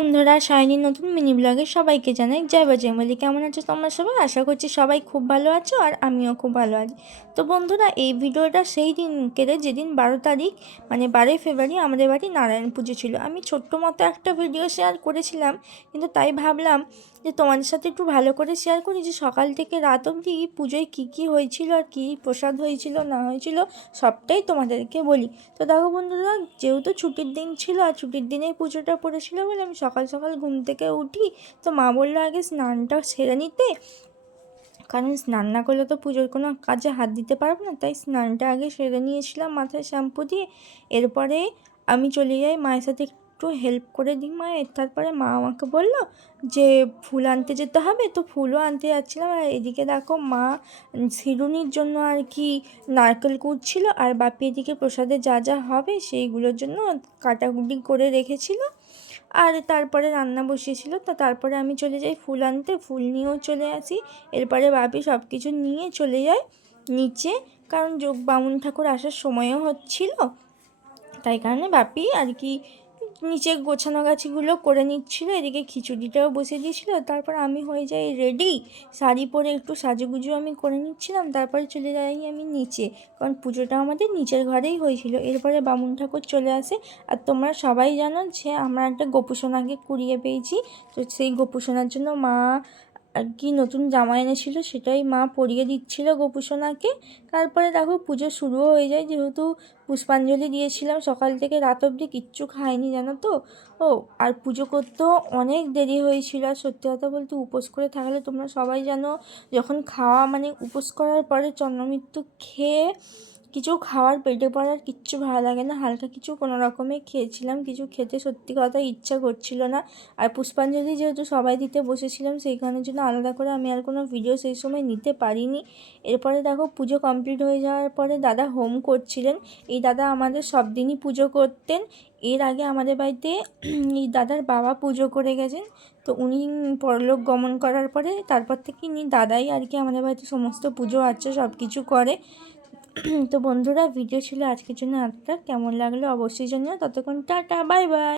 বন্ধুরা, শাইনির নতুন মিনি ব্লগে সবাইকে জানাই জয় বজরংবলী। কেমন আছো তোমরা সবাই? আশা করছি সবাই খুব ভালো আছো আর আমিও খুব ভালো আছি। তো বন্ধুরা, এই ভিডিওটা সেই দিন কেটে যেদিন 12 তারিখ মানে 12 ফেব্রুয়ারি আমাদের বাড়ি নারায়ণ পুজো ছিল। আমি ছোট্ট মতো একটা ভিডিও শেয়ার করেছিলাম, কিন্তু তাই ভাবলাম যে তোমাদের সাথে একটু ভালো করে শেয়ার করি যে সকাল থেকে রাত অবধি পুজোয় কী হয়েছিল আর কী প্রসাদ হয়েছিল না হয়েছিল সবটাই তোমাদেরকে বলি। তো দেখো বন্ধুরা, যেহেতু ছুটির দিন ছিল আর ছুটির দিনেই পুজোটা পড়েছিল বলে আমি সকাল সকাল ঘুম থেকে উঠি। তো মা বললো আগে স্নানটা সেরে নিতে, কারণ স্নান না করলে তো পুজোর কোনো কাজে হাত দিতে পারবো না। তাই স্নানটা আগে সেরে নিয়েছিলাম মাথায় শ্যাম্পু দিয়ে। এরপরে আমি চলে যাই মায়ের সাথে একটু হেল্প করে দিই মায়ের। তারপরে মা আমাকে বললো যে ফুল আনতে যেতে হবে, তো ফুলও আনতে যাচ্ছিলাম। আর এদিকে দেখো মা শিরুনির জন্য আর কি নারকেল কুড়ছিল, আর বাপি এদিকে প্রসাদে যা যা হবে সেইগুলোর জন্য কাটাকুটি করে রেখেছিল। আর তারপরে রান্না বসিয়েছিল। তো তারপরে আমি চলে যাই ফুল আনতে, ফুল নিয়েও চলে আসি। এরপরে বাপি সব কিছু নিয়ে চলে যায় নিচে, কারণ বামুন ঠাকুর আসার সময়ও হচ্ছিল। তাই কারণে বাপি আর কি নিচে গোছানো গাছিগুলো করে নিচ্ছিল, এদিকে খিচুড়িটাও বসিয়ে দিয়েছিল। তারপর আমি হয়ে যাই রেডি, শাড়ি পরে একটু সাজুগুজু আমি করে নিচ্ছিলাম। তারপরে চলে যাই আমি নিচে, কারণ পুজোটা আমাদের নিচের ঘরেই হয়েছিল। এরপরে বামুন ঠাকুর চলে আসে। আর তোমরা সবাই জানো যে আমরা একটা গোপুসোনাকে কুড়িয়ে পেয়েছি। তো সেই গোপুসোনার জন্য মা আর কি নতুন জামা এনেছিল, সেটাই মা পরিয়ে দিচ্ছিল গোপুসোনাকে। তারপরে দেখো পুজো শুরুও হয়ে যায়। যেহেতু পুষ্পাঞ্জলি দিয়েছিলাম সকাল থেকে রাত অবধি কিচ্ছু খাইনি জানো তো। আর পুজো করতেও অনেক দেরি হয়েছিল। আর সত্যি কথা বলতে উপোস করে থাকলে তোমরা সবাই জানো, যখন খাওয়া মানে উপোস করার পরে চন্দ্রমৃত্যু খেয়ে কিছু খাওয়ার পেটে পড়ার কিচ্ছু ভালো লাগে না। হালকা কিছু কোনো রকমে খেয়েছিলাম, কিছু খেতে সত্যি কথা ইচ্ছা করছিল না। আর পুষ্পাঞ্জলি যেহেতু সবাই দিতে বসেছিলাম, সেইখানের জন্য আলাদা করে আমি আর কোনো ভিডিও সেই সময় নিতে পারিনি। এরপরে দেখো পুজো কমপ্লিট হয়ে যাওয়ার পরে দাদা হোম করছিলেন। এই দাদা আমাদের সব দিনই পুজো করতেন। এর আগে আমাদের বাড়িতে এই দাদার বাবা পুজো করে গেছেন। তো উনি পরলোক গমন করার পরে তারপর থেকে ইনি দাদাই আর কি আমাদের বাড়িতে সমস্ত পুজো আচ্ছা সব কিছু করে। তো বন্ধুরা, ভিডিও ছিল আজকের জন্য এতটা। কেমন লাগলো অবশ্যই জানিও। ততক্ষণ টাটা, বাই বাই।